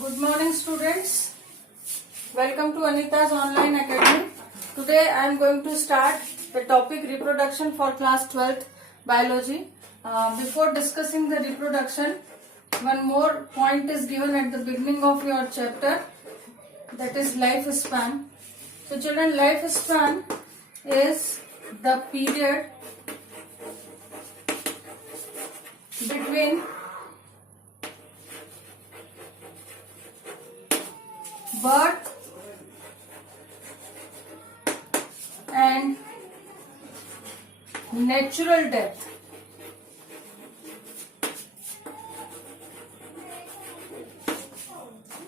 Good morning, students. Welcome to Anita's Online Academy. Today I am going to start the topic reproduction for class 12th biology. Before discussing the reproduction, one more point is given at the beginning of your chapter, that is lifespan. So children, lifespan is the period between birth and natural death.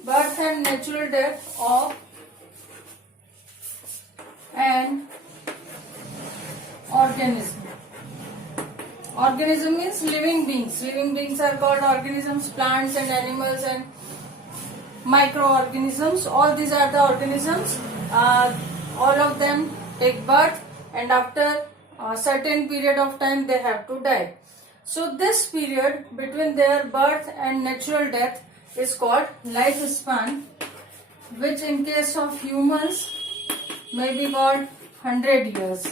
Birth and natural death of an organism. Organism means living beings. Living beings are called organisms, plants and animals and microorganisms. All these are the organisms. All of them take birth and after a certain period of time they have to die. So this period between their birth and natural death is called lifespan, which in case of humans may be called 100 years.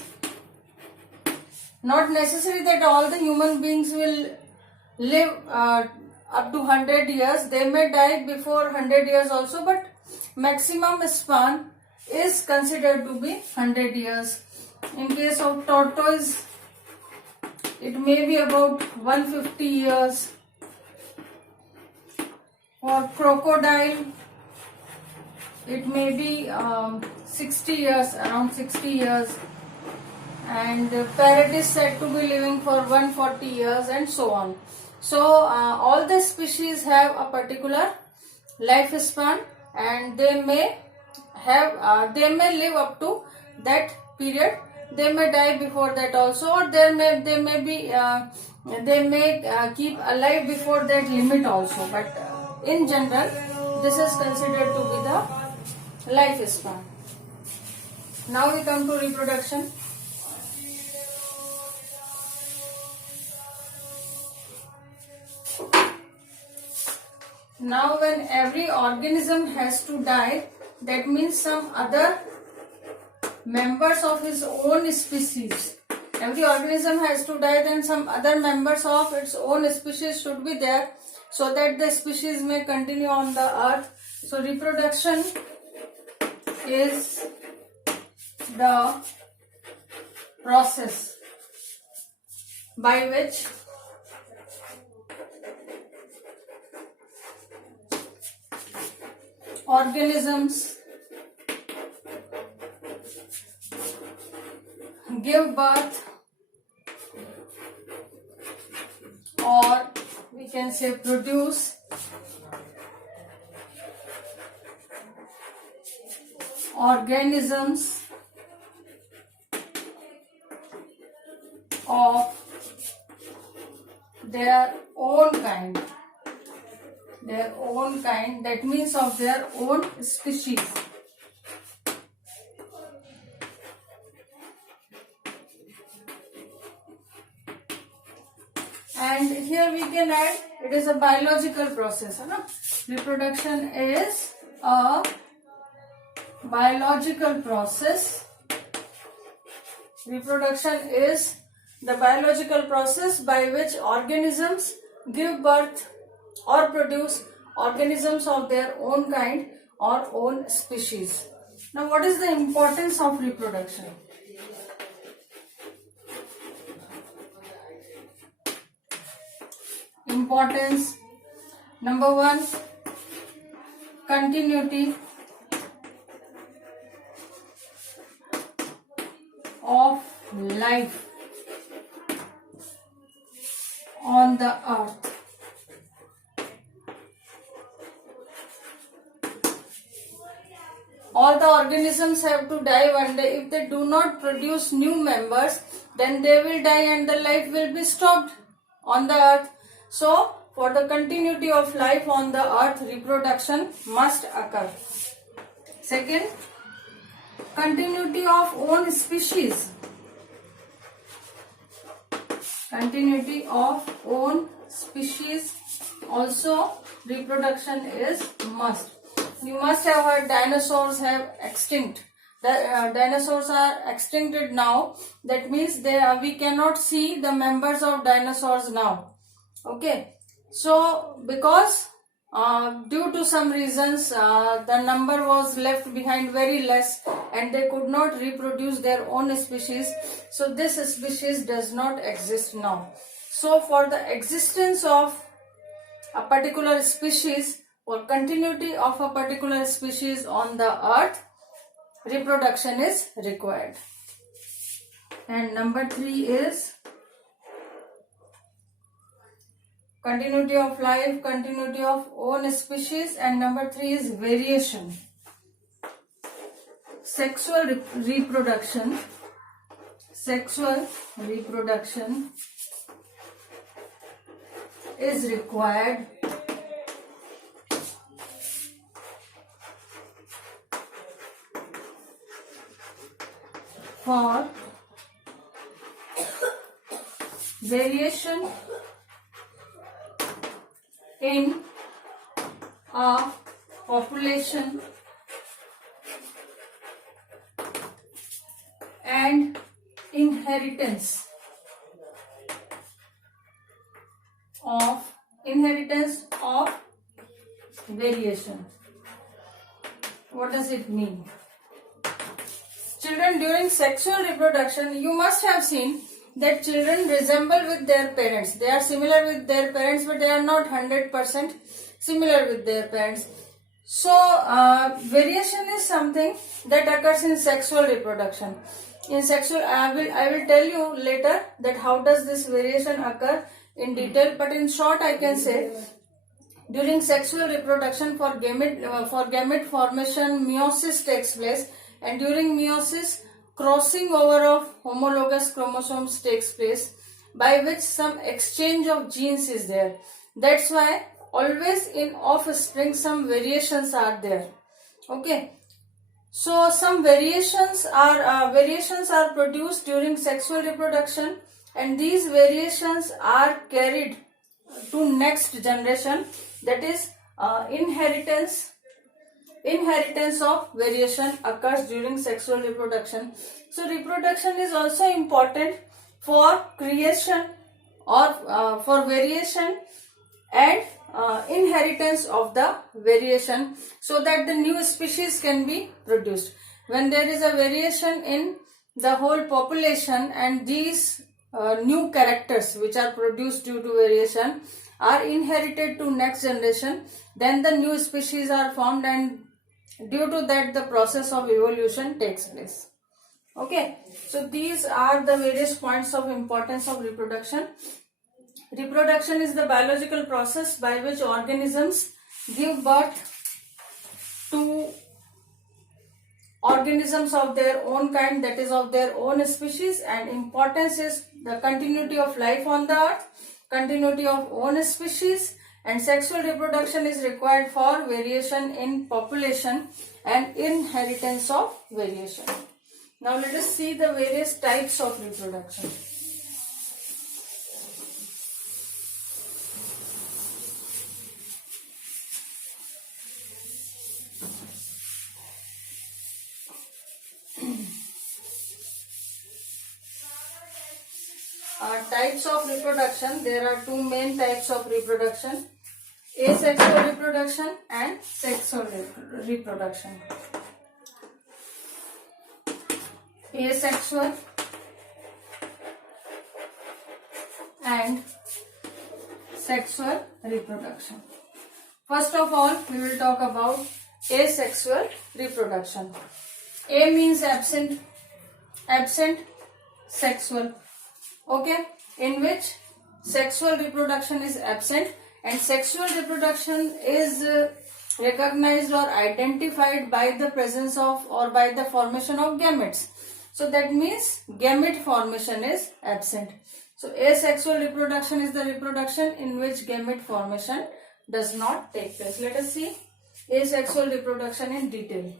Not necessary that all the human beings will live up to 100 years. They may die before 100 years also, but maximum span is considered to be 100 years. In case of tortoise, it may be about 150 years. For crocodile, it may be 60 years, around 60 years. And parrot is said to be living for 140 years and so on. So all the species have a particular lifespan and they may live up to that period. They may die before that also, or they may keep alive before that limit also. But in general, this is considered to be the lifespan. Now we come to reproduction. Now when every organism has to die, that means some other members of his own species. Every organism has to die, then some other members of its own species should be there so that the species may continue on the earth. So reproduction is the process by which organisms give birth, or we can say produce organisms of their own kind. Their own kind, that means of their own species. And here we can add, it is a biological process. Reproduction is a biological process. Reproduction is the biological process by which organisms give birth or produce organisms of their own kind or own species. Now, what is the importance of reproduction? Importance, number one, continuity of life on the earth. All the organisms have to die one day. If they do not produce new members, then they will die and the life will be stopped on the earth. So, for the continuity of life on the earth, reproduction must occur. Second, continuity of own species. Continuity of own species also reproduction is must. You must have heard dinosaurs have extinct. The dinosaurs are extincted now. That means we cannot see the members of dinosaurs now. Okay. So because due to some reasons the number was left behind very less and they could not reproduce their own species. So this species does not exist now. So for the existence of a particular species or continuity of a particular species on the earth, reproduction is required. And number 3 is continuity of life, continuity of own species, and number 3 is variation. Sexual reproduction is required for variation in a population and inheritance of variation. What does it mean? Children, during sexual reproduction, you must have seen that children resemble with their parents. They are similar with their parents, but they are not 100% similar with their parents. So, variation is something that occurs in sexual reproduction. In sexual, I will tell you later that how does this variation occur in detail. But in short, I can say during sexual reproduction for gamete formation, meiosis takes place, and during meiosis, crossing over of homologous chromosomes takes place, by which some exchange of genes is there. That's why always in offspring some variations are there. Okay. So some variations are produced during sexual reproduction, and these variations are carried to next generation. That is inheritance of variation occurs during sexual reproduction. So reproduction is also important for creation or for variation and inheritance of the variation, so that the new species can be produced. When there is a variation in the whole population and these new characters which are produced due to variation are inherited to next generation, then the new species are formed, and due to that the process of evolution takes place. Okay, so these are the various points of importance of reproduction. Reproduction is the biological process by which organisms give birth to organisms of their own kind, that is of their own species, and importance is the continuity of life on the earth, continuity of own species, and sexual reproduction is required for variation in population and inheritance of variation. Now let us see the various types of reproduction. Types of reproduction, there are two main types of reproduction: asexual reproduction and sexual reproduction. Asexual and sexual reproduction. First of all, we will talk about asexual reproduction. A means absent, sexual. Okay, in which sexual reproduction is absent, and sexual reproduction is recognized or identified by the presence of or by the formation of gametes. So that means gamete formation is absent. So asexual reproduction is the reproduction in which gamete formation does not take place. Let us see asexual reproduction in detail.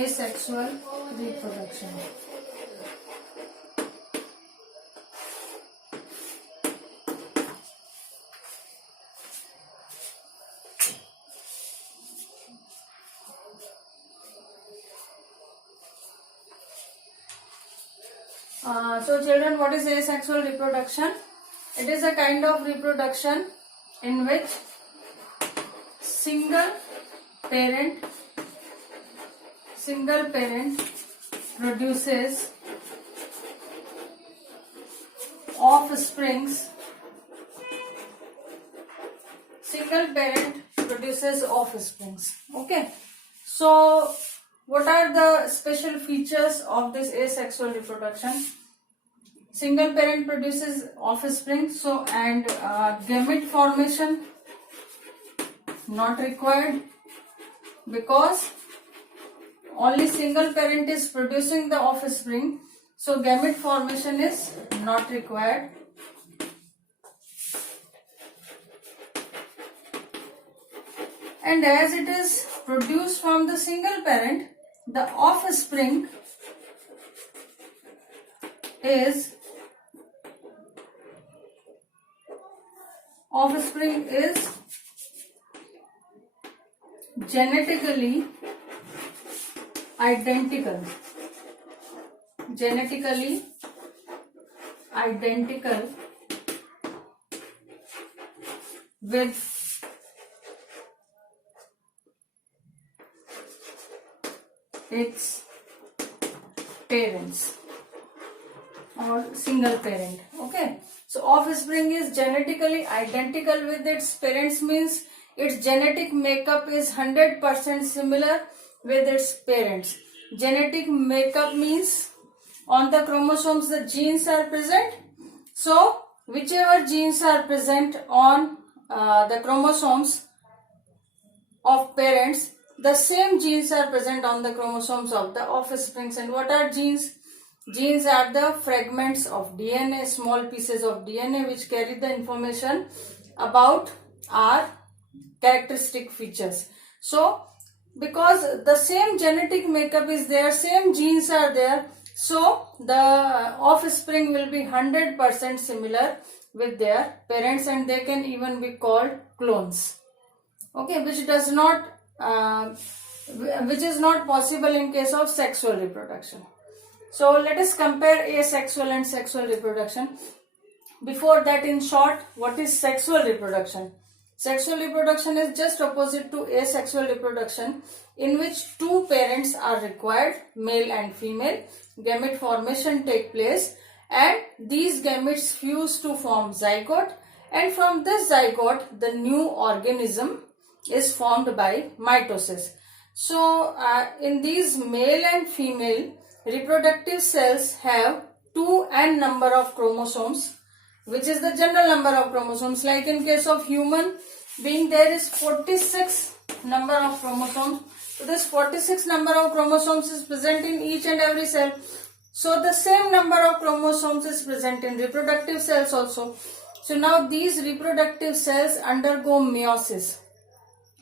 asexual reproduction. So children, what is asexual reproduction? It is a kind of reproduction in which single parent produces offsprings. Okay. So what are the special features of this asexual reproduction? Single parent produces offspring, so and gamete formation not required, because only single parent is producing the offspring, so gamete formation is not required. And as it is produced from the single parent, the offspring is genetically identical with its parents or single parent. Okay, so offspring is genetically identical with its parents, means its genetic makeup is 100% similar with its parents. Genetic makeup means on the chromosomes the genes are present, so whichever genes are present on the chromosomes of parents, the same genes are present on the chromosomes of the offsprings. And what are genes? Genes are the fragments of DNA, small pieces of DNA which carry the information about our characteristic features. So because the same genetic makeup is there, same genes are there, so the offspring will be 100% similar with their parents, and they can even be called clones. Okay, which is not possible in case of sexual reproduction. So let us compare asexual and sexual reproduction. Before that, in short, what is sexual reproduction? Sexual reproduction is just opposite to asexual reproduction, in which two parents are required, male and female. Gamete formation take place, and these gametes fuse to form zygote, and from this zygote the new organism is formed by mitosis. So in these male and female reproductive cells have 2n number of chromosomes, which is the general number of chromosomes. Like in case of human being, there is 46 number of chromosomes. So this 46 number of chromosomes is present in each and every cell. So the same number of chromosomes is present in reproductive cells also. So now these reproductive cells undergo meiosis.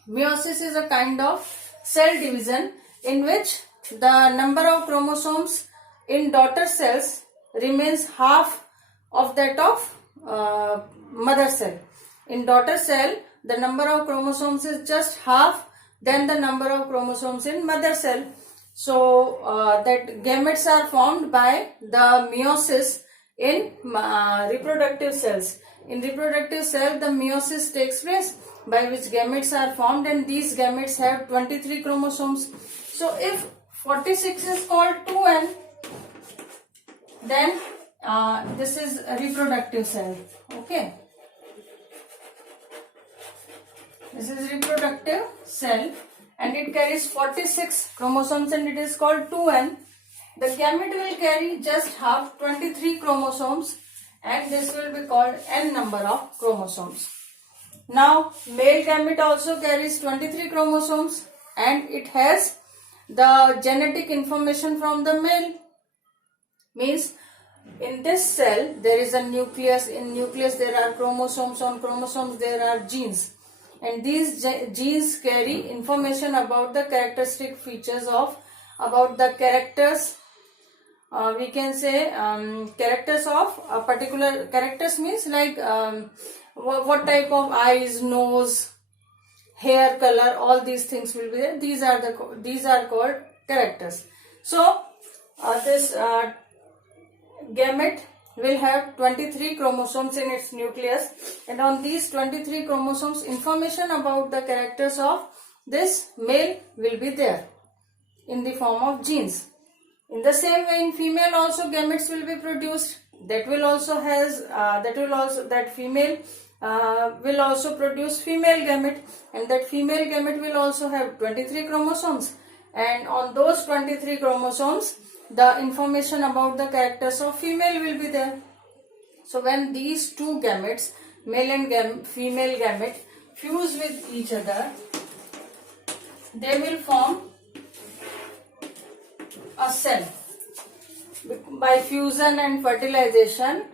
Meiosis is a kind of cell division in which the number of chromosomes in daughter cells remains half of that of mother cell. In daughter cell, the number of chromosomes is just half than the number of chromosomes in mother cell. So that gametes are formed by the meiosis in reproductive cells. In reproductive cell, the meiosis takes place by which gametes are formed, and these gametes have 23 chromosomes. So if 46 is called 2n, then this is a reproductive cell. Okay, this is reproductive cell and it carries 46 chromosomes and it is called 2n. The gamete will carry just half, 23 chromosomes, and this will be called n number of chromosomes. Now male gamete also carries 23 chromosomes and it has the genetic information from the male. Means in this cell there is a nucleus. In nucleus there are chromosomes. On chromosomes there are genes, and these genes carry information about the characteristic features of about the characters. We can say characters of a particular, characters means like what type of eyes, nose, hair color, all these things will be there. These are called characters. So this gamete will have 23 chromosomes in its nucleus, and on these 23 chromosomes, information about the characters of this male will be there in the form of genes. In the same way, in female also gametes will be produced. That female will also produce female gamete, and that female gamete will also have 23 chromosomes, and on those 23 chromosomes the information about the characters of female will be there. So when these two gametes, male and female gamete, fuse with each other, they will form a cell. By fusion and fertilization,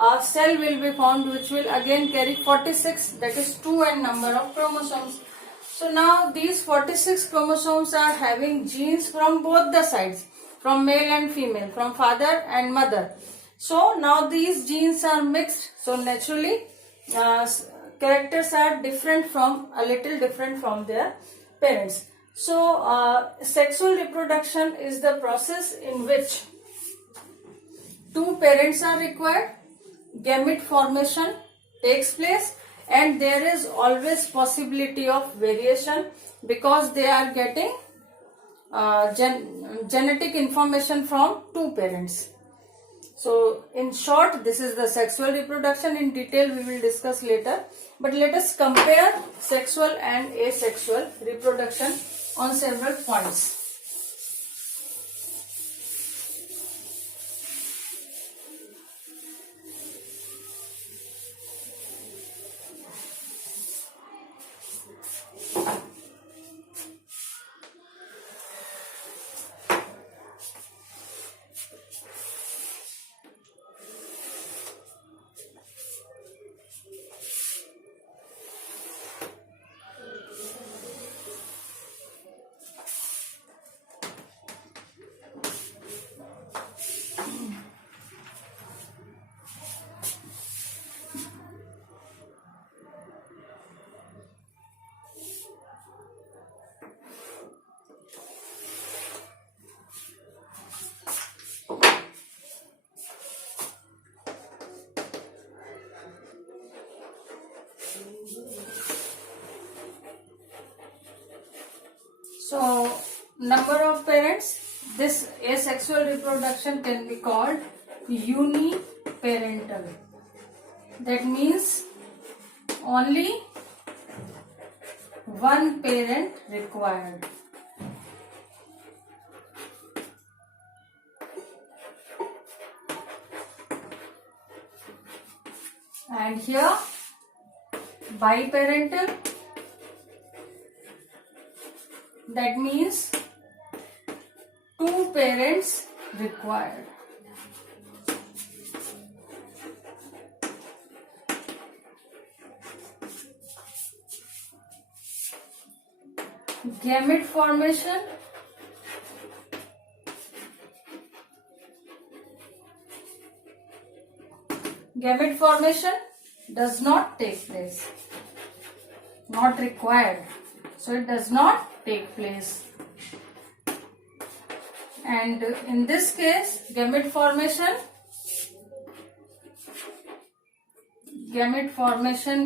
a cell will be formed which will again carry 46, that is 2 n number of chromosomes. So now these 46 chromosomes are having genes from both the sides, from male and female, from father and mother. So now these genes are mixed, so naturally characters are a little different from their parents. So sexual reproduction is the process in which two parents are required, gamete formation takes place, and there is always possibility of variation because they are getting genetic information from two parents. So in short, this is the sexual reproduction. In detail we will discuss later, but let us compare sexual and asexual reproduction on several points. So number of parents, this asexual reproduction can be called uniparental. That means only one parent required. And here biparental, that means two parents required. Gamete formation, gamete formation does not take place, not required, so it does not take place. And in this case, gamete formation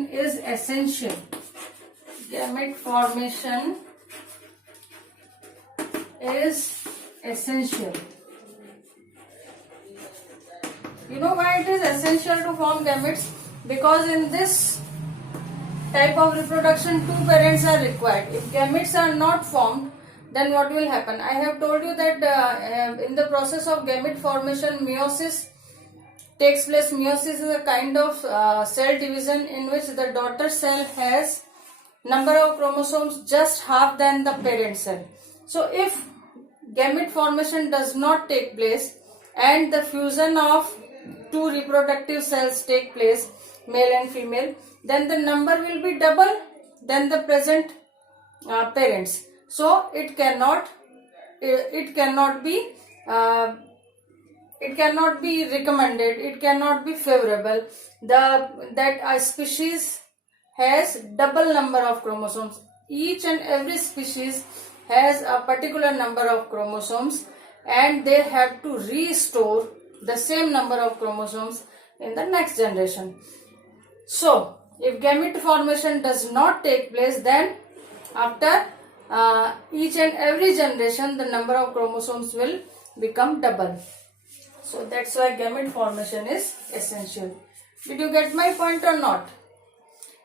is essential. Gamete formation is essential. You know why it is essential to form gametes? Because in this type of reproduction, two parents are required. If gametes are not formed, then what will happen? I have told you that in the process of gamete formation, meiosis takes place. Meiosis is a kind of cell division in which the daughter cell has number of chromosomes just half than the parent cell. So if gamete formation does not take place and the fusion of two reproductive cells take place, male and female, then the number will be double than the present parents. So it cannot it cannot be recommended, it cannot be favorable that a species has double number of chromosomes. Each and every species has a particular number of chromosomes, and they have to restore the same number of chromosomes in the next generation. So if gamete formation does not take place, then after each and every generation the number of chromosomes will become double. So that's why gamete formation is essential. Did you get my point or not?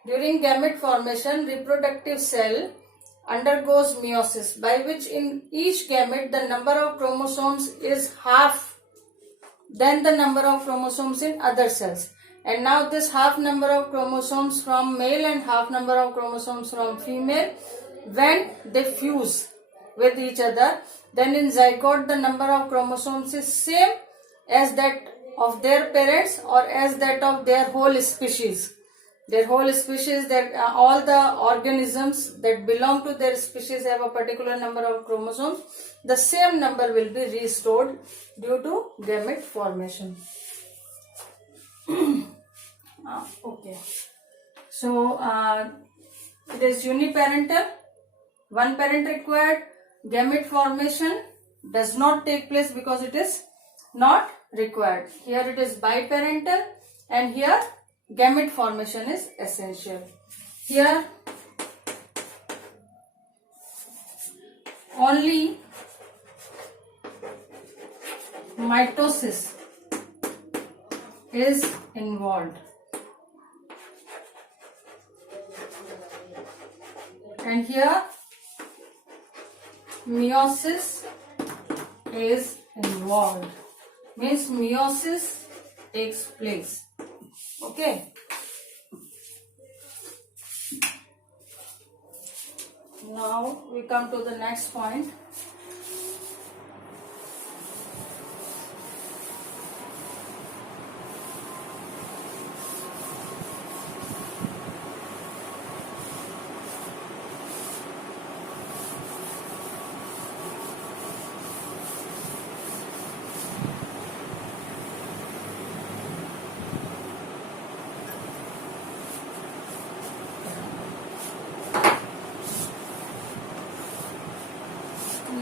During gamete formation, reproductive cell undergoes meiosis, by which in each gamete the number of chromosomes is half than the number of chromosomes in other cells. And now this half number of chromosomes from male and half number of chromosomes from female, when they fuse with each other, then in zygote the number of chromosomes is same as that of their parents or as that of their whole species. Their whole species, all the organisms that belong to their species have a particular number of chromosomes. The same number will be restored due to gamete formation. Okay. So it is uniparental, one parent required. Gamete formation does not take place because it is not required. Here it is biparental, and here gamete formation is essential. Here only mitosis is involved, and here meiosis is involved, means meiosis takes place. Okay. Now we come to the next point.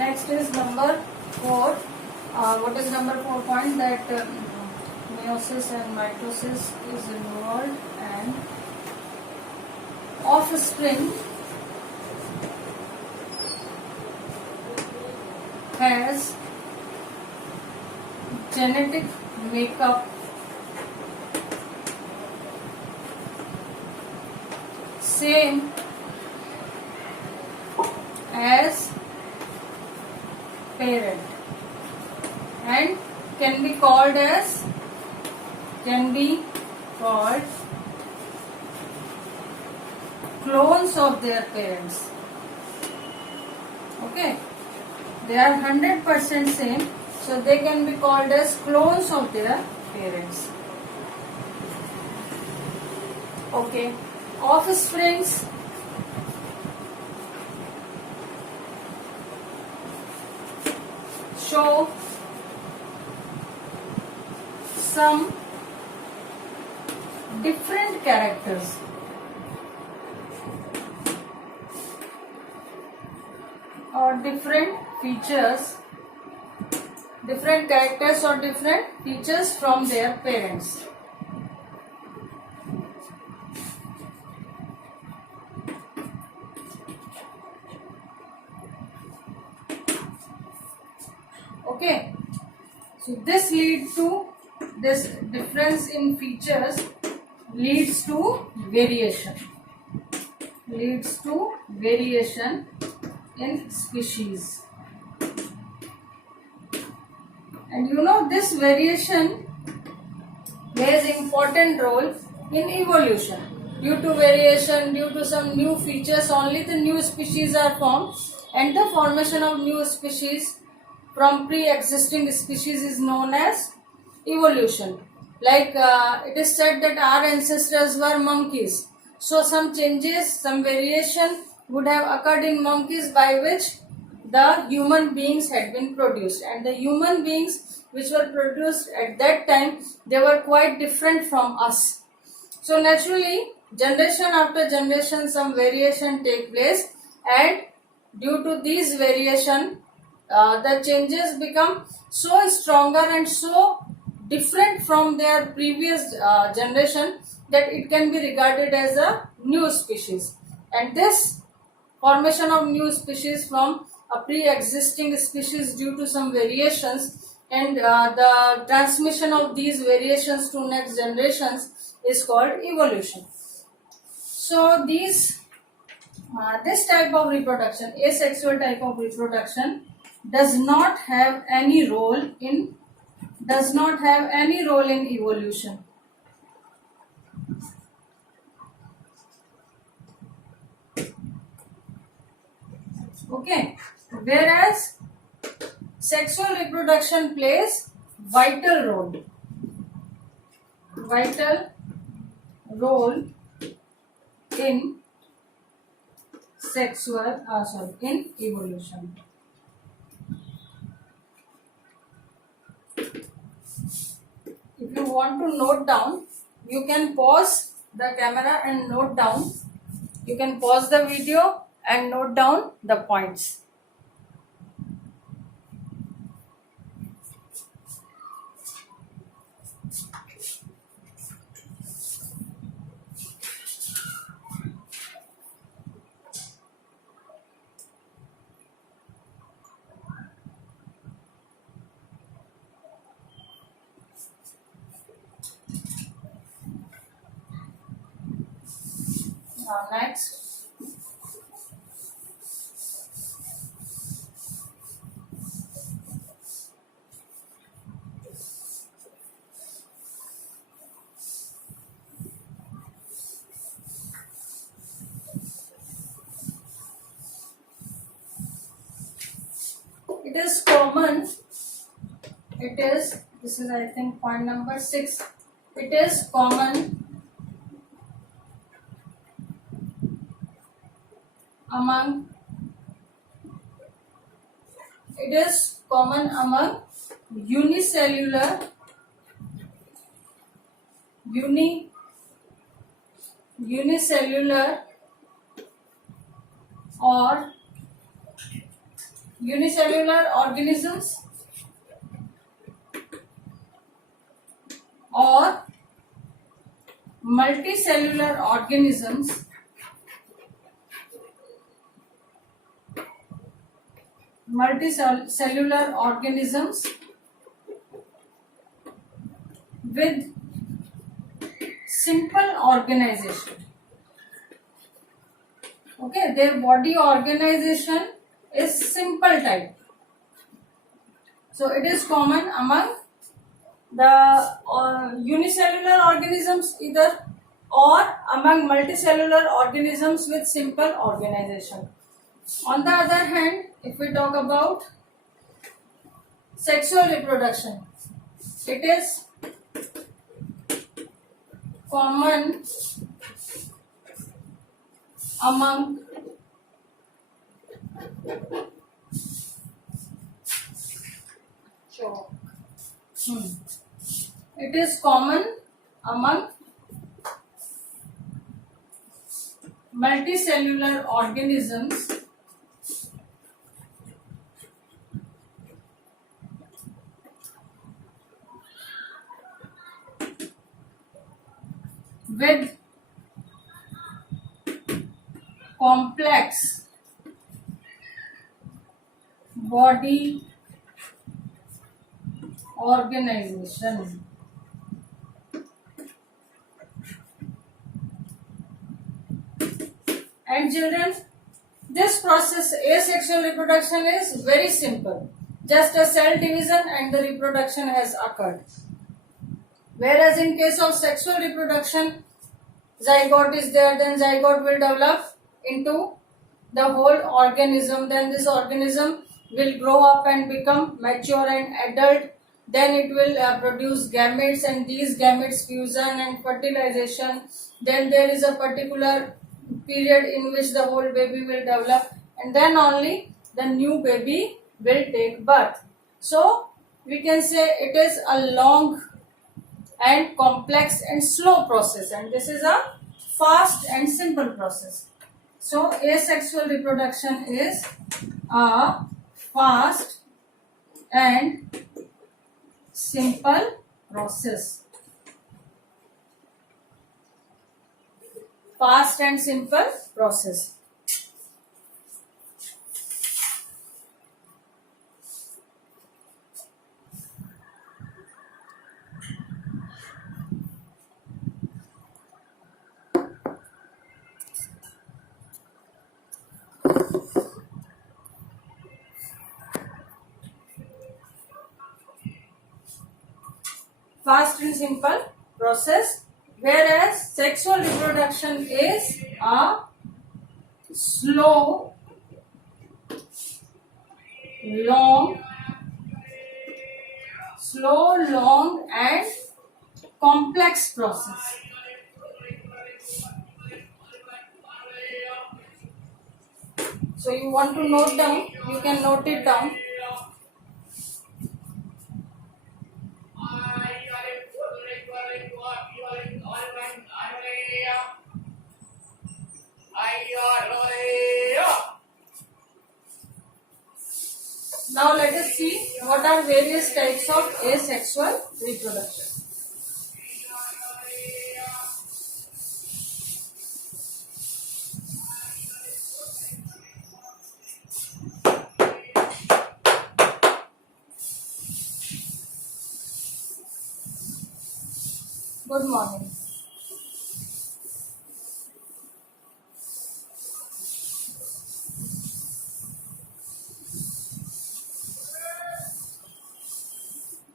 Next is number 4. What is number 4 point? That meiosis and mitosis is involved, and offspring has genetic makeup same as parent and can be called clones of their parents. Okay, they are 100% same, so they can be called as clones of their parents. Okay, offsprings show some different characters. Or different features, different characters or different features from their parents. Okay, so this difference in features leads to variation in species. And you know, this variation plays important role in evolution. Due to variation, due to some new features, only the new species are formed, and the formation of new species from pre-existing species is known as evolution. Like it is said that our ancestors were monkeys, so some changes, some variation would have occurred in monkeys by which the human beings had been produced, and the human beings which were produced at that time, they were quite different from us. So naturally, generation after generation, some variation take place, and due to these variation, the changes become so stronger and so different from their previous generation that it can be regarded as a new species. And this formation of new species from a pre-existing species due to some variations, and the transmission of these variations to next generations is called evolution. So this type of reproduction, asexual type of reproduction, does not have any role in evolution. Okay, whereas sexual reproduction plays vital role in in evolution. If you want to note down, you can pause the camera and note down. You can pause the video and note down the points. Now next, it is common. This is I think point number 6. It is common among unicellular or unicellular organisms or multicellular organisms with simple organization. Okay, their body organization is simple type. So it is common among the unicellular organisms either, or among multicellular organisms with simple organization. On the other hand, if we talk about sexual reproduction, it is common among it is common among multicellular organisms with complex body organization. And children, this process, asexual reproduction, is very simple. Just a cell division and the reproduction has occurred. Whereas in case of sexual reproduction, zygote is there, then zygote will develop into the whole organism, then this organism will grow up and become mature and adult, then it will produce gametes, and these gametes fusion and fertilization, then there is a particular period in which the whole baby will develop, and then only the new baby will take birth. So we can say it is a long and complex and slow process, and this is a fast and simple process. So asexual reproduction is a fast and simple process. Fast and simple process. Fast and simple process, whereas sexual reproduction is a slow, long, and complex process. So you want to note down, you can note it down. Now let us see what are various types of asexual reproduction. Good morning.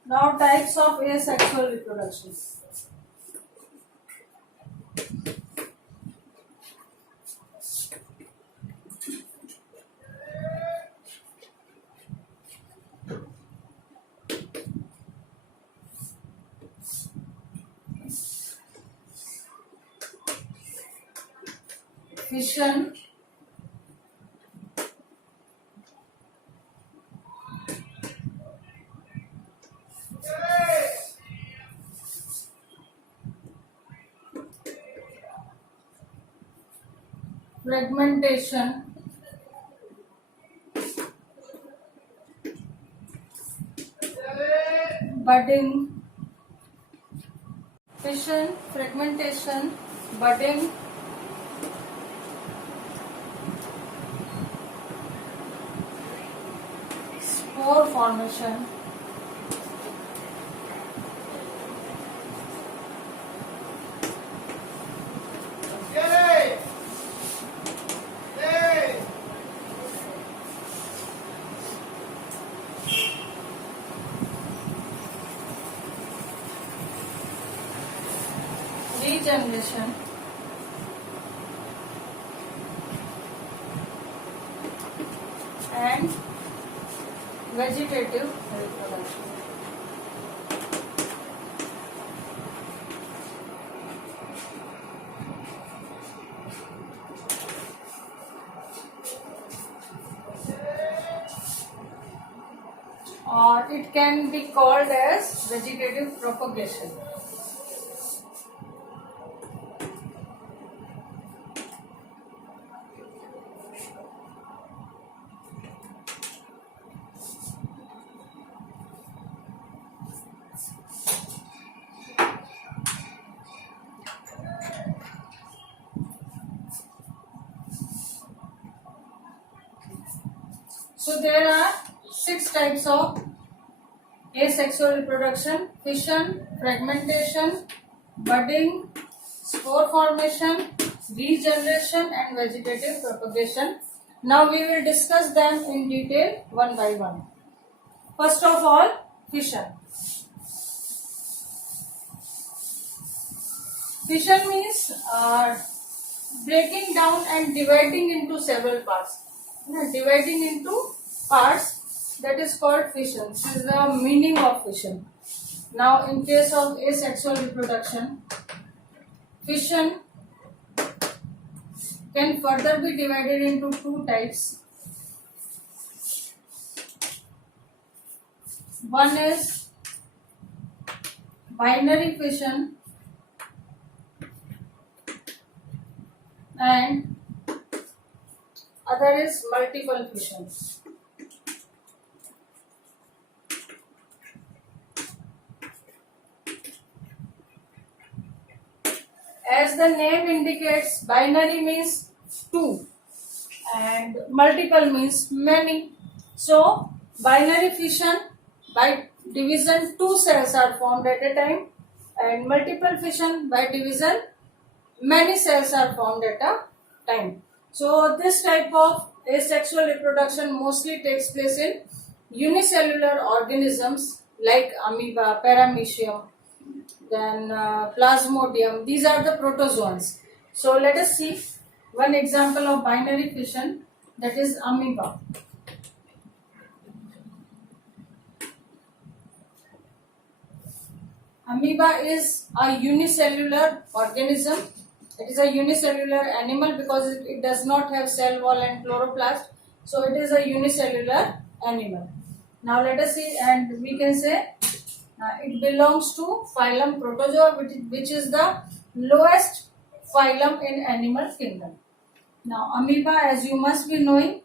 Now types of asexual reproduction. Fission, fragmentation, budding. Fission, fragmentation, budding, spore formation, regeneration, and vegetative reproduction. Or it can be called as vegetative propagation. So there are 6 types of asexual reproduction: fission, fragmentation, budding, spore formation, regeneration, and vegetative propagation. Now we will discuss them in detail one by one. First of all, fission. Fission means breaking down and dividing into several parts. Dividing into parts, that is called fission. This is the meaning of fission. Now in case of asexual reproduction, fission can further be divided into 2 types. One is binary fission and other is multiple fission. As the name indicates, binary means two and multiple means many. So, binary fission, by division two cells are formed at a time, and multiple fission, by division many cells are formed at a time. So, this type of asexual reproduction mostly takes place in unicellular organisms like amoeba, paramecium, then plasmodium. These are the protozoans. So let us see one example of binary fission, that is amoeba. Amoeba is a unicellular organism. It is a unicellular animal because it does not have cell wall and chloroplast. So it is a unicellular animal. Now let us see, and we can say it belongs to phylum Protozoa, which is the lowest phylum in animal kingdom. Now amoeba, as you must be knowing,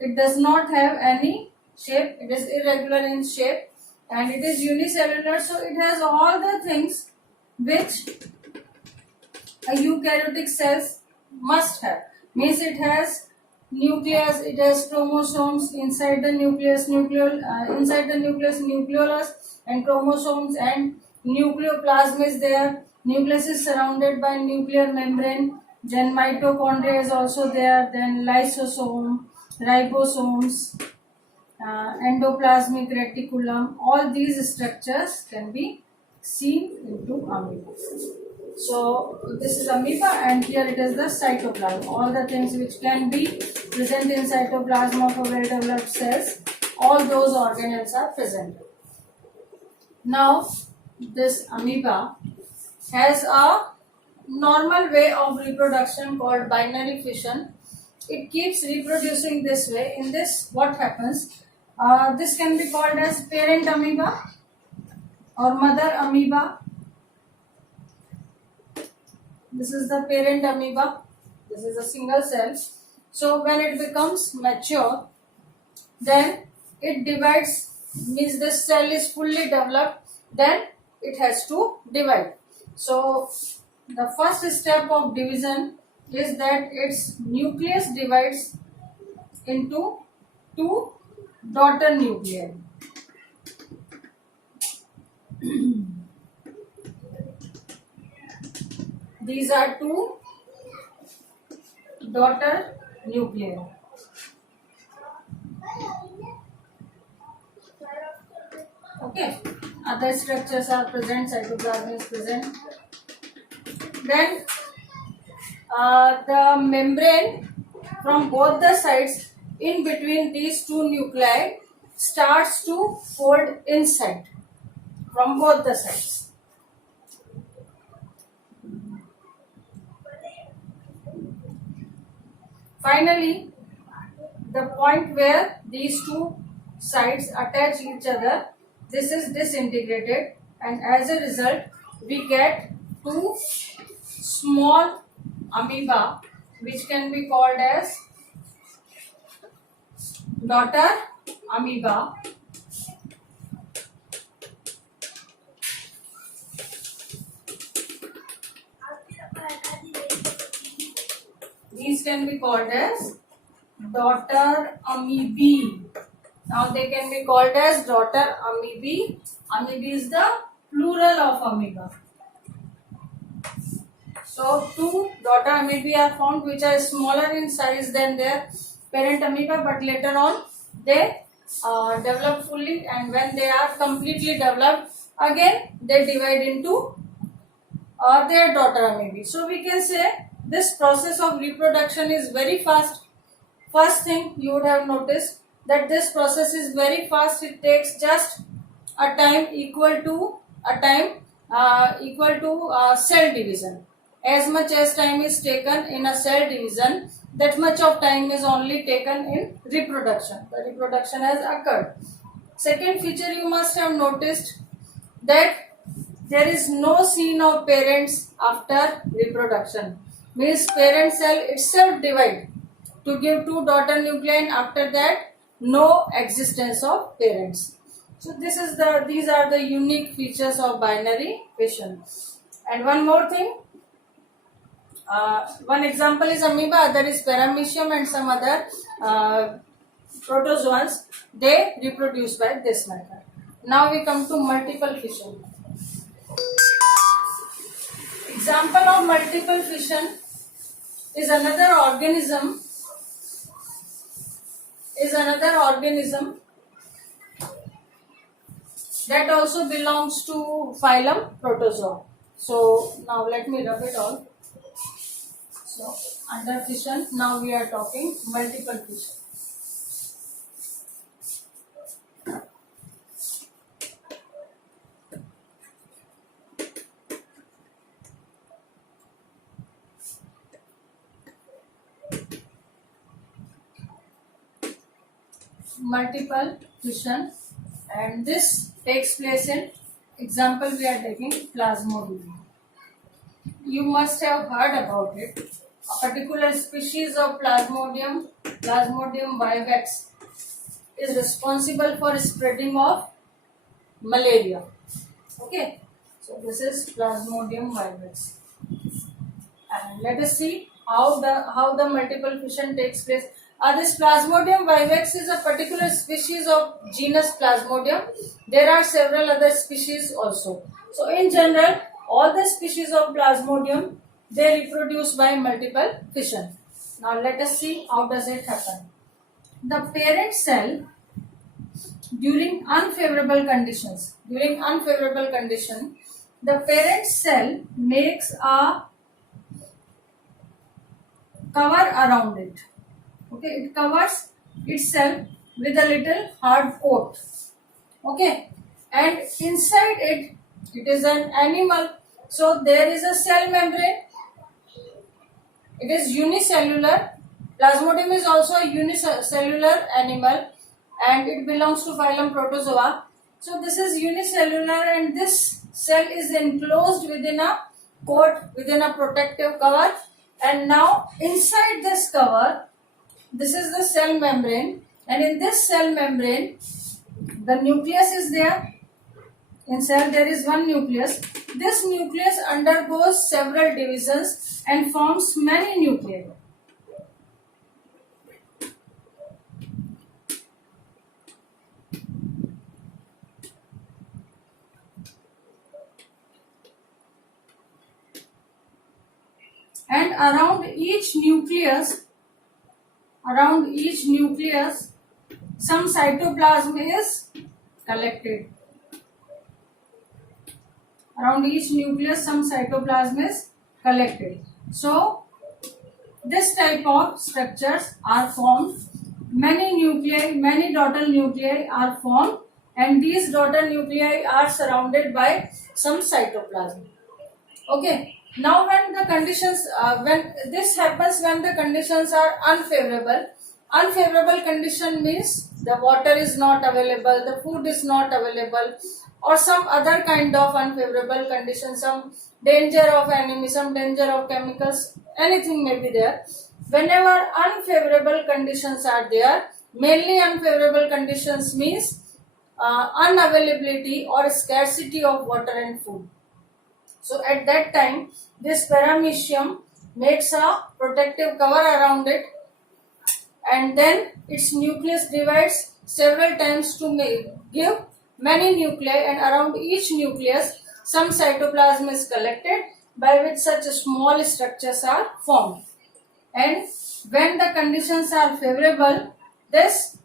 it does not have any shape. It is irregular in shape and it is unicellular. So it has all the things which a eukaryotic cells must have. Means it has nucleus, it has chromosomes inside the nucleus, nucleolus and chromosomes, and nucleoplasm is there. Nucleus is surrounded by nuclear membrane. Then mitochondria is also there. Then lysosome, ribosomes, endoplasmic reticulum. All these structures can be seen into amoeba. So this is amoeba and here it is the cytoplasm. All the things which can be present in cytoplasm of a well-developed cells, all those organelles are present. Now this amoeba has a normal way of reproduction called binary fission. It keeps reproducing this way. In this, what happens? This can be called as parent amoeba or mother amoeba. This is the parent amoeba. This is a single cell. So when it becomes mature, then it divides, means the cell is fully developed, then it has to divide. So the first step of division is that its nucleus divides into two daughter nuclei. These are two daughter nuclei. Okay. Other structures are present. Cytoplasm is present. Then the membrane from both the sides in between these two nuclei starts to fold inside from both the sides. Finally, the point where these two sides attach each other, this is disintegrated, and as a result we get two small amoeba which can be called as daughter amoeba. These can be called as daughter amoebae. Now they can be called as daughter amoebae. Amoebae is the plural of amoeba. So two daughter amoebae are found which are smaller in size than their parent amoeba, but later on they develop fully, and when they are completely developed, again they divide into their daughter amoebae. So we can say this process of reproduction is very fast. First thing you would have noticed that this process is very fast. It takes just a time equal to cell division. As much as time is taken in a cell division, that much of time is only taken in reproduction. The reproduction has occurred. Second feature you must have noticed that there is no scene of parents after reproduction. Means parent cell itself divide to give two daughter nuclei, and after that no existence of parents. So these are the unique features of binary fission. And one more thing, one example is amoeba, other is paramecium, and some other protozoans. They reproduce by this method. Now we come to multiple fission. Example of multiple fission is another organism that also belongs to phylum Protozoa. So now let me rub it all. So under fission, now we are talking multiple fission. Multiple fission, and this takes place in, example we are taking Plasmodium. You must have heard about it. A particular species of Plasmodium vivax, is responsible for spreading of malaria. Okay, so this is Plasmodium vivax, and let us see how the multiple fission takes place. This Plasmodium vivax is a particular species of genus Plasmodium. There are several other species also. So in general, all the species of Plasmodium, they reproduce by multiple fission. Now let us see how does it happen. The parent cell, during unfavorable condition, the parent cell makes a cover around it. Okay, it covers itself with a little hard coat. Okay, and inside it is an animal. So there is a cell membrane. It is unicellular. Plasmodium is also a unicellular animal, and it belongs to phylum Protozoa. So this is unicellular, and this cell is enclosed within a coat, within a protective cover. And now inside this cover, this is the cell membrane, and in this cell membrane, the nucleus is there. In cell there is one nucleus. This nucleus undergoes several divisions and forms many nuclei. And around each nucleus, some cytoplasm is collected. Around each nucleus, some cytoplasm is collected. So this type of structures are formed. Many daughter nuclei are formed, and these daughter nuclei are surrounded by some cytoplasm. Okay. Now when the conditions, when this happens when the conditions are unfavorable condition means the water is not available, the food is not available, or some other kind of unfavorable condition, some danger of enemy, some danger of chemicals, anything may be there. Whenever unfavorable conditions are there, mainly unfavorable conditions means unavailability or scarcity of water and food. So at that time, this paramecium makes a protective cover around it, and then its nucleus divides several times to give many nuclei, and around each nucleus some cytoplasm is collected by which such small structures are formed. And when the conditions are favorable, this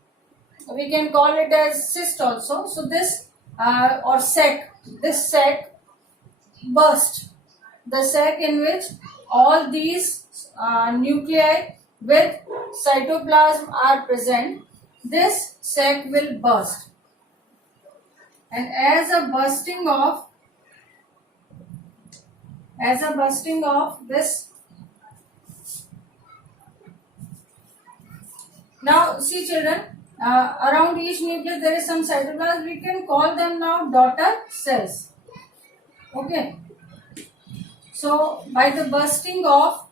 we can call it as cyst also. So this or sac, this sac burst, the sac in which all these nuclei with cytoplasm are present, this sac will burst, and as a bursting of this. Now see children, around each nucleus there is some cytoplasm. We can call them now daughter cells. Okay. So by the bursting of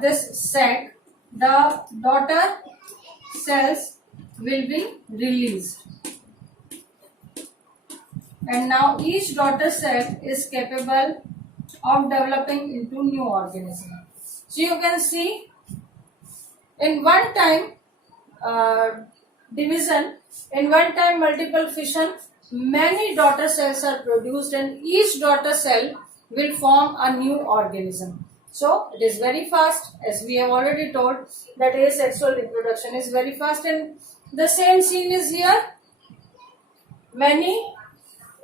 this sac, the daughter cells will be released. And now each daughter cell is capable of developing into new organism. So you can see in one time division, in one time multiple fission, many daughter cells are produced and each daughter cell will form a new organism. So it is very fast, as we have already told that asexual reproduction is very fast, and the same scene is here. Many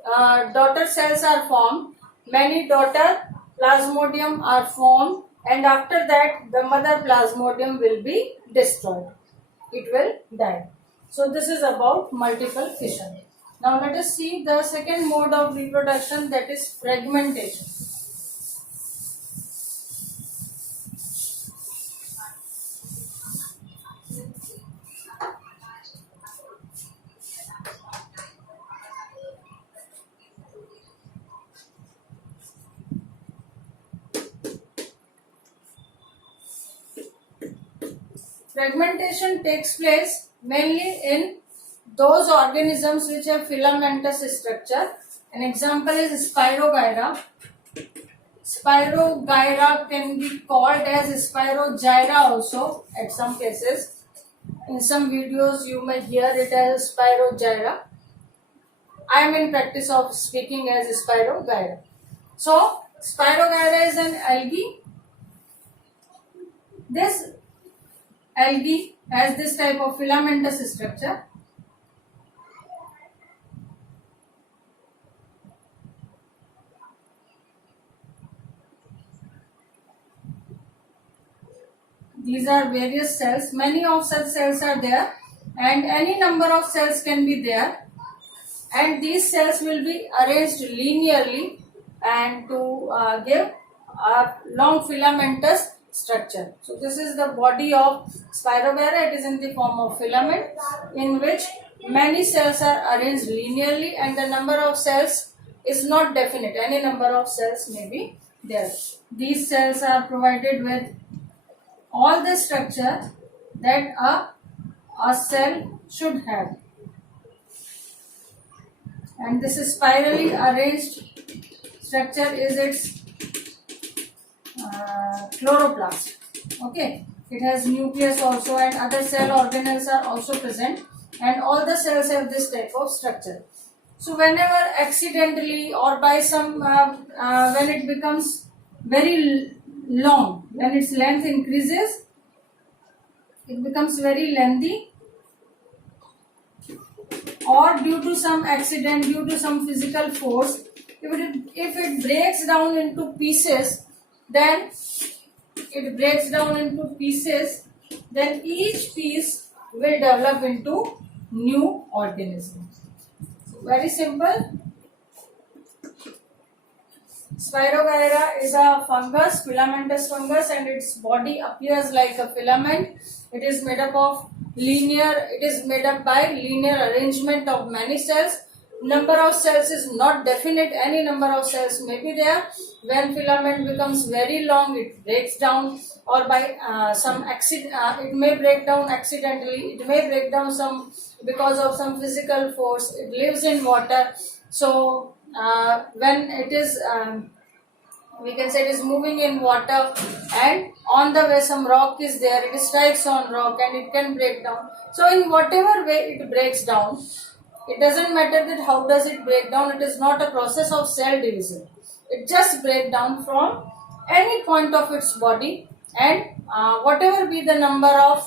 daughter cells are formed, many daughter plasmodium are formed, and after that the mother plasmodium will be destroyed. It will die. So this is about multiple fission. Now let us see the second mode of reproduction, that is fragmentation. Fragmentation takes place mainly in those organisms which have filamentous structure. An example is Spirogyra. Spirogyra can be called as Spirogyra also at some cases. In some videos you may hear it as Spirogyra. I am in practice of speaking as Spirogyra. So Spirogyra is an algae. This algae has this type of filamentous structure. These are various cells. Many of such cells are there, and any number of cells can be there, and these cells will be arranged linearly and to give a long filamentous structure. So this is the body of Spirogyra. It is in the form of filament in which many cells are arranged linearly and the number of cells is not definite. Any number of cells may be there. These cells are provided with all the structure that a cell should have. And this is spirally arranged structure is its chloroplast. Okay, it has nucleus also and other cell organelles are also present, and all the cells have this type of structure. So whenever accidentally or by some when it becomes very long, when its length increases, it becomes very lengthy, or due to some accident, due to some physical force, if it breaks down into pieces, then each piece will develop into new organism. Very simple. Spirogyra is a fungus, filamentous fungus, and its body appears like a filament. It is made up by linear arrangement of many cells. Number of cells is not definite. Any number of cells may be there. When filament becomes very long, it breaks down, or by some accident, it may break down accidentally. It may break down because of some physical force. It lives in water. So when it is we can say it is moving in water, and on the way some rock is there, it strikes on rock and it can break down. So in whatever way it breaks down, it doesn't matter that how does it break down. It is not a process of cell division. It just breaks down from any point of its body, and whatever be the number of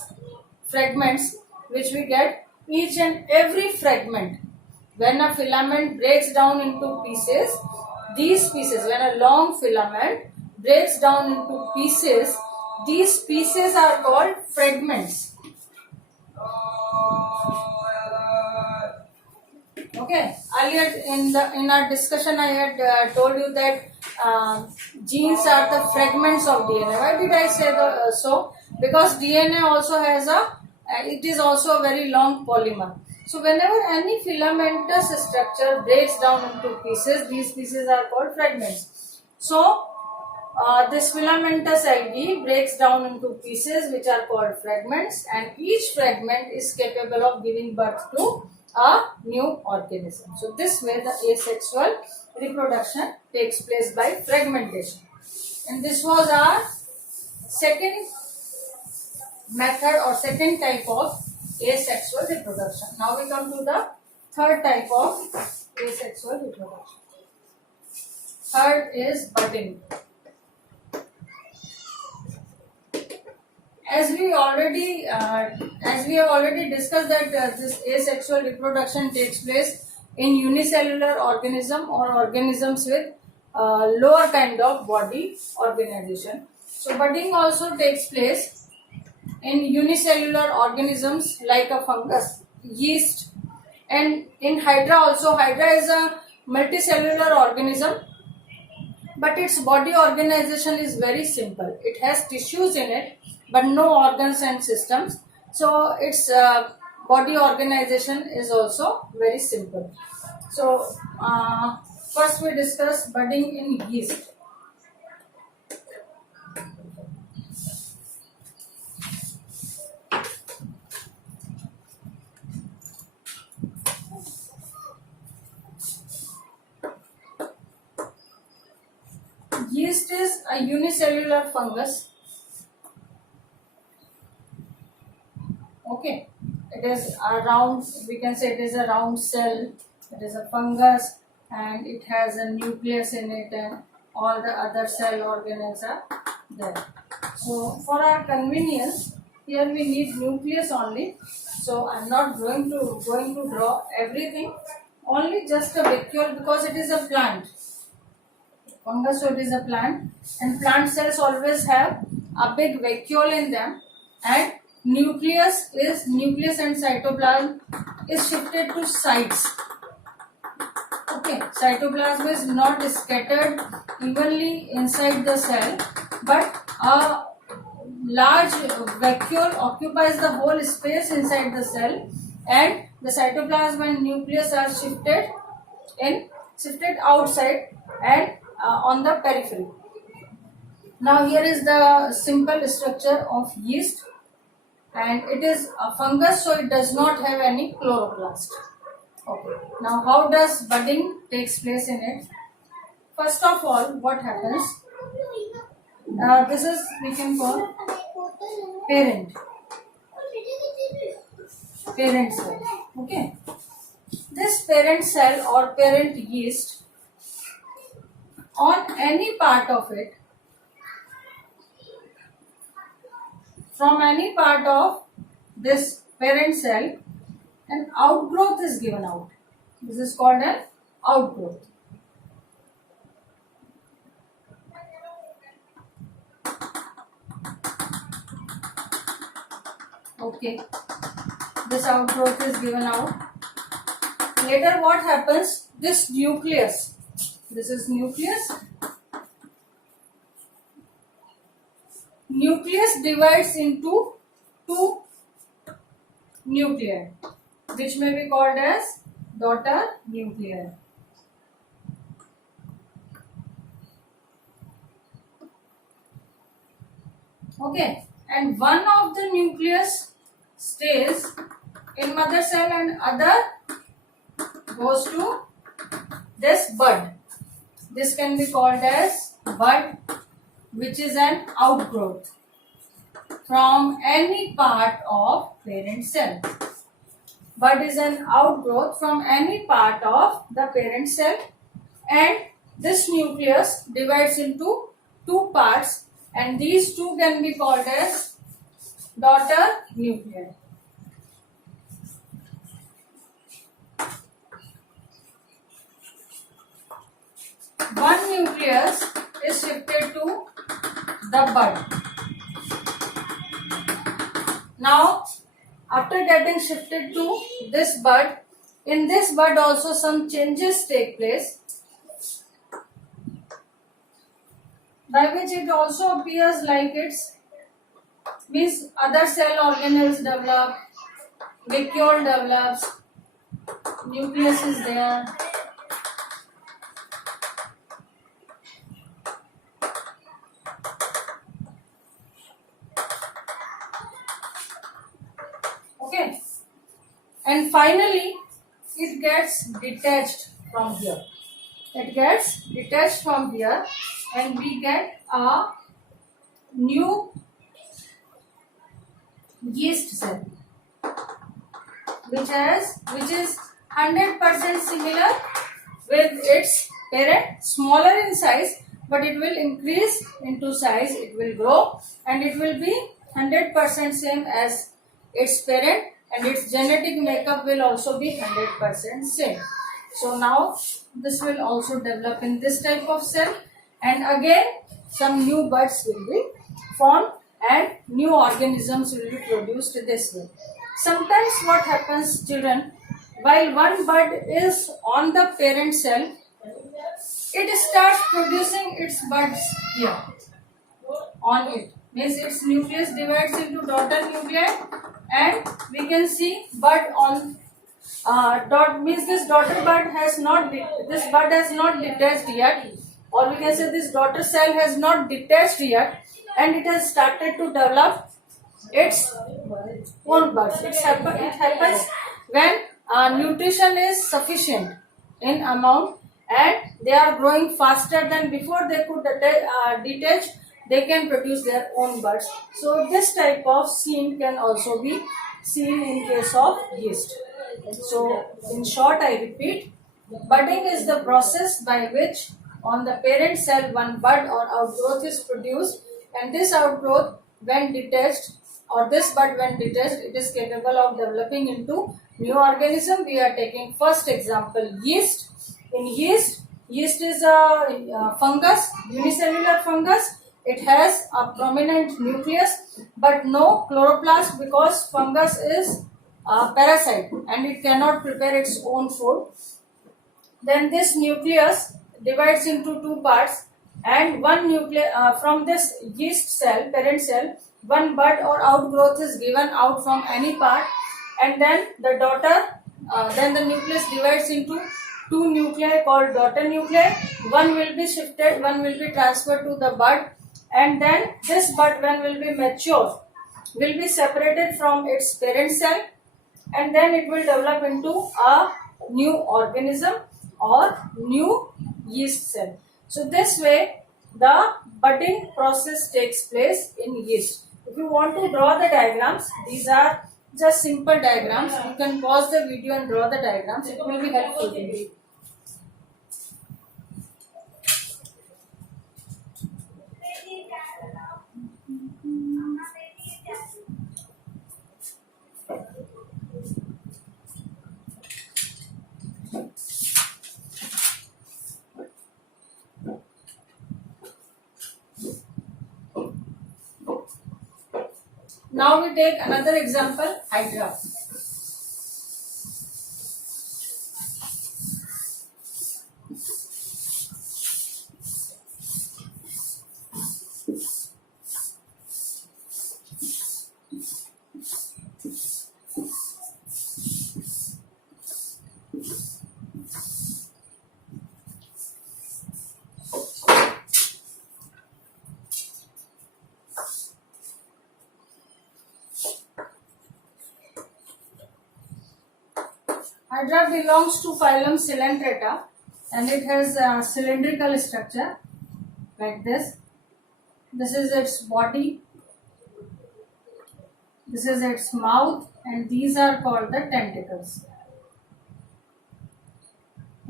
fragments which we get, each and every fragment, when a filament breaks down into pieces, these pieces, when a long filament breaks down into pieces, these pieces are called fragments. Okay, earlier in our discussion I had told you that genes are the fragments of DNA. Why did I say so? Because DNA also has a It is also a very long polymer. So whenever any filamentous structure breaks down into pieces, these pieces are called fragments. So this filamentous algae breaks down into pieces which are called fragments, and each fragment is capable of giving birth to a new organism. So this way the asexual reproduction takes place by fragmentation. And this was our second method or second type of asexual reproduction. Now we come to the third type of asexual reproduction. Third is budding. As we have already discussed that this asexual reproduction takes place in unicellular organism or organisms with lower kind of body organization. So budding also takes place in unicellular organisms like a fungus, yeast, and in Hydra also. Hydra is a multicellular organism, but its body organization is very simple. It has tissues in it, but no organs and systems. So its body organization is also very simple. So first we discuss budding in yeast. Yeast is a unicellular fungus. Okay, it is a round, we can say it is a round cell, it is a fungus, and it has a nucleus in it, and all the other cell organelles are there. So for our convenience, here we need nucleus only. So I am not going to draw everything, only just a vacuole, because it is a plant. Fungus, so it is a plant, and plant cells always have a big vacuole in them, and nucleus and cytoplasm is shifted to sides. Okay, cytoplasm is not scattered evenly inside the cell, but a large vacuole occupies the whole space inside the cell, and the cytoplasm and nucleus are shifted outside and on the periphery. Now here is the simple structure of yeast, and it is a fungus, so it does not have any chloroplast. Okay. Now how does budding takes place in it? First of all, what happens? This is, we can call parent cell. Okay. This parent cell or parent yeast, on any part of it, from any part of this parent cell, an outgrowth is given out. This is called an outgrowth. Okay, this outgrowth is given out. Later what happens? This nucleus, this is nucleus. Nucleus divides into two nuclei, which may be called as daughter nuclei. Okay, and one of the nucleus stays in mother cell and other goes to this bud. This can be called as bud, which is an outgrowth from any part of parent cell. Bud is an outgrowth from any part of the parent cell, and this nucleus divides into two parts, and these two can be called as daughter nuclei. One nucleus is shifted to the bud. Now, after getting shifted to this bud, in this bud also some changes take place, by which it also appears like its means other cell organelles develop, vacuole develops, nucleus is there. Okay, and finally it gets detached from here. It gets detached from here, and we get a new yeast cell, which is 100% similar with its parent, smaller in size, but it will increase into size, it will grow, and it will be 100% same as its parent, and its genetic makeup will also be 100% same. So now this will also develop in this type of cell, and again some new buds will be formed and new organisms will be produced this way. Sometimes what happens, children, while one bud is on the parent cell, it starts producing its buds here on it. Means its nucleus divides into daughter nuclei, and we can see bud on dot, means this daughter bud has not this bud has not detached yet, or we can say this daughter cell has not detached yet, and it has started to develop its own buds. It happens when nutrition is sufficient in amount and they are growing faster than before they could detach, they can produce their own buds. So this type of scene can also be seen in case of yeast. So in short, I repeat, budding is the process by which on the parent cell one bud or outgrowth is produced, and this outgrowth when detached, or this bud when detached, it is capable of developing into new organism. We are taking first example, yeast. In yeast is a fungus, unicellular fungus. It has a prominent nucleus but no chloroplast, because fungus is a parasite and it cannot prepare its own food. Then this nucleus divides into two parts, and one from this yeast cell, parent cell, one bud or outgrowth is given out from any part, and then the nucleus divides into two nuclei called daughter nuclei. One will be shifted, one will be transferred to the bud, and then this bud, when will be mature, will be separated from its parent cell, and then it will develop into a new organism or new yeast cell. So this way the budding process takes place in yeast. If you want to draw the diagrams, these are just simple diagrams. You can pause the video and draw the diagrams. It will be helpful to you. Now we take another example, Hydra. Hydra belongs to phylum Coelenterata, and it has a cylindrical structure like this. This is its body, this is its mouth, and these are called the tentacles,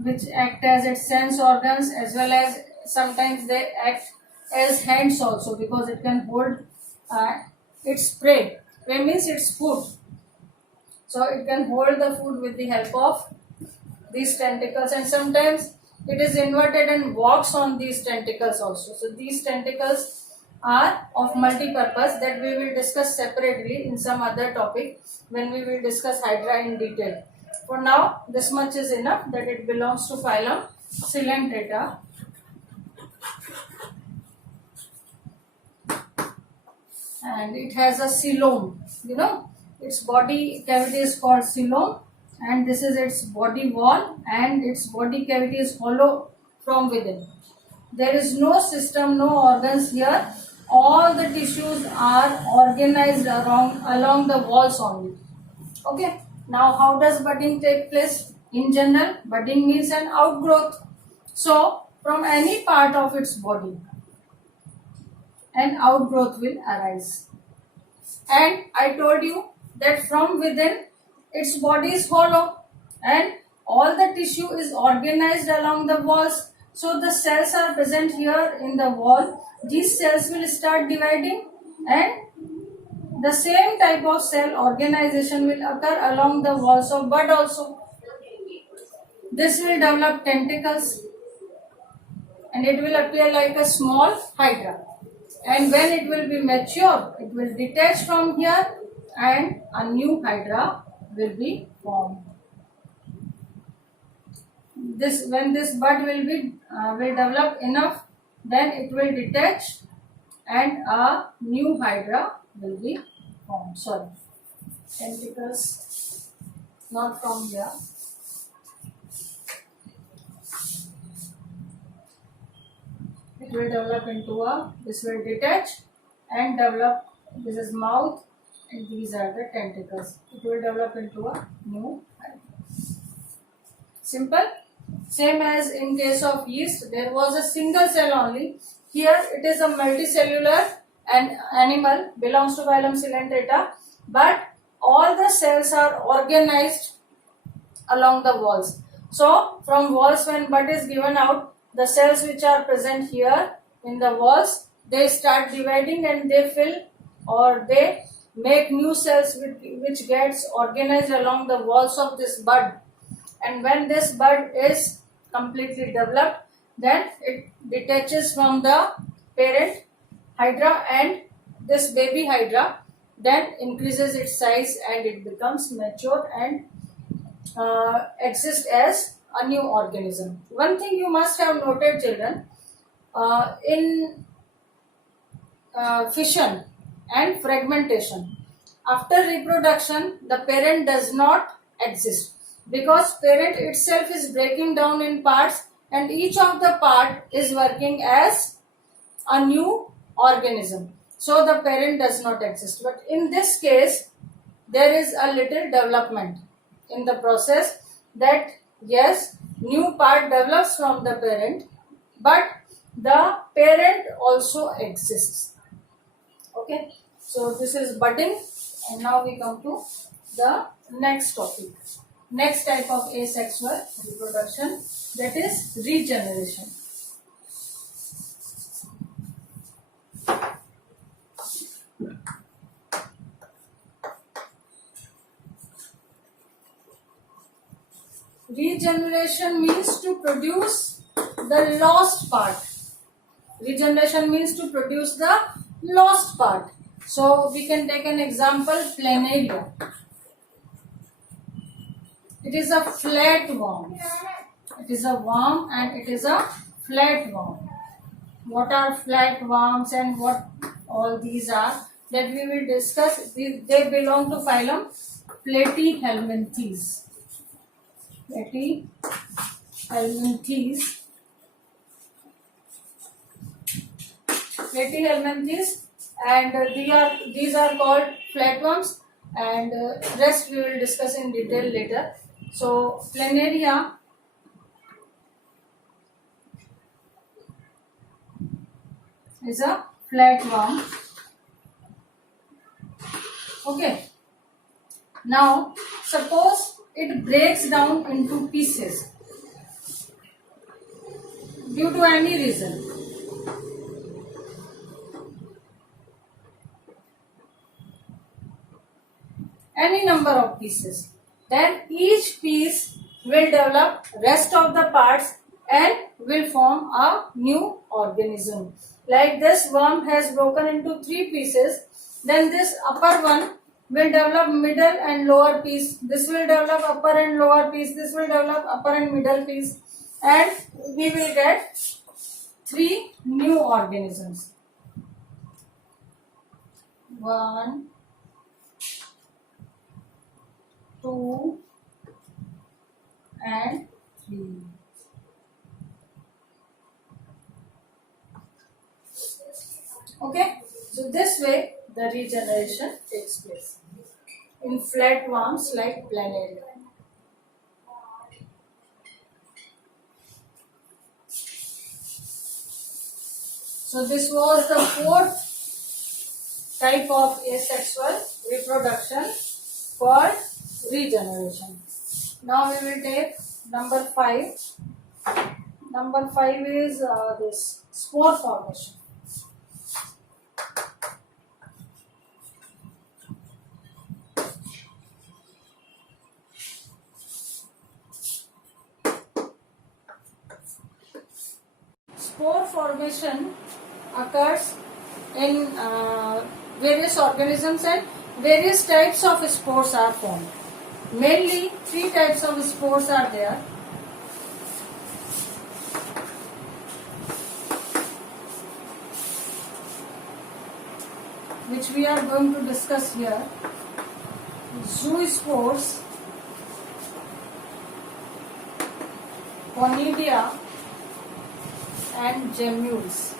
which act as its sense organs, as well as sometimes they act as hands also, because it can hold its prey. Prey means its food. So it can hold the food with the help of these tentacles, and sometimes it is inverted and walks on these tentacles also. So these tentacles are of multi-purpose that we will discuss separately in some other topic when we will discuss Hydra in detail. For now, this much is enough, that it belongs to phylum Coelenterata. And and it has a coelom. You know, its body cavity is called coelom, and this is its body wall, and its body cavity is hollow from within. There is no system, no organs here. All the tissues are organized along the walls only. Okay. Now, how does budding take place? In general, budding means an outgrowth. So, from any part of its body, an outgrowth will arise. And I told you that from within, its body is hollow and all the tissue is organized along the walls. So the cells are present here in the wall. These cells will start dividing, and the same type of cell organization will occur along the walls of bud also. This will develop tentacles and it will appear like a small hydra. And when it will be mature, it will detach from here and a new hydra will be formed. When this bud will develop enough, then it will detach and a new hydra will be formed. Sorry, tentacles not from here. It will develop into this will detach and develop. This is mouth and these are the tentacles. It will develop into a new hydra. Simple. Same as in case of yeast, there was a single cell only. Here it is a multicellular animal, belongs to phylum Coelenterata, but all the cells are organized along the walls. So from walls, when bud is given out, the cells which are present here in the walls, they start dividing and they fill or they make new cells which gets organized along the walls of this bud. And when this bud is completely developed, then it detaches from the parent hydra, and this baby hydra then increases its size and it becomes mature and exists as a new organism. One thing you must have noted, children, in fission and fragmentation, after reproduction, the parent does not exist, because parent itself is breaking down in parts and each of the part is working as a new organism. So the parent does not exist. But in this case, there is a little development in the process, that yes, new part develops from the parent, but the parent also exists. Okay, so this is budding, and now we come to the next topic. Next type of asexual reproduction, that is regeneration. Regeneration means to produce the lost part. Regeneration means to produce the lost part. So we can take an example, planaria. It is a flat worm. It is a worm and it is a flat worm. What are flat worms and what all these are, that we will discuss. They belong to phylum Platyhelminthes. Platyhelminthes. Platyhelminthes, and these are called flatworms, and rest we will discuss in detail later. So planaria is a flatworm. Okay. Now suppose it breaks down into pieces due to any reason. Any number of pieces. Then each piece will develop rest of the parts and will form a new organism. Like this worm has broken into 3 pieces. Then this upper one will develop middle and lower piece. This will develop upper and lower piece. This will develop upper and middle piece. And we will get 3 new organisms. 1, 2 and 3. Okay, so this way the regeneration takes place in flat worms like planaria. So this was the fourth type of asexual reproduction for regeneration. Now we will take number 5. Number 5 is this spore formation. Spore formation occurs in various organisms, and various types of spores are formed. Mainly 3 types of spores are there. Which we are going to discuss here. Zoospores, Conidia and gemmules.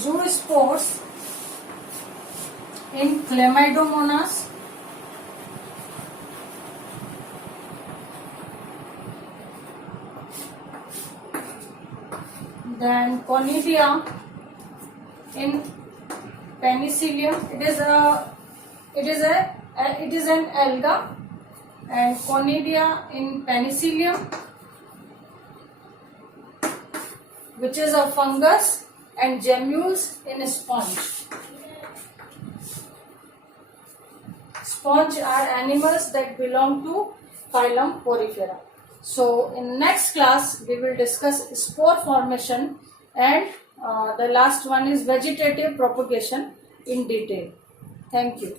Zoospores in Chlamydomonas, then Conidia in Penicillium. It is an alga, and Conidia in Penicillium, which is a fungus, and gemmules in sponge. Sponge are animals that belong to phylum Porifera. So in next class we will discuss spore formation, and the last one is vegetative propagation in detail. Thank you.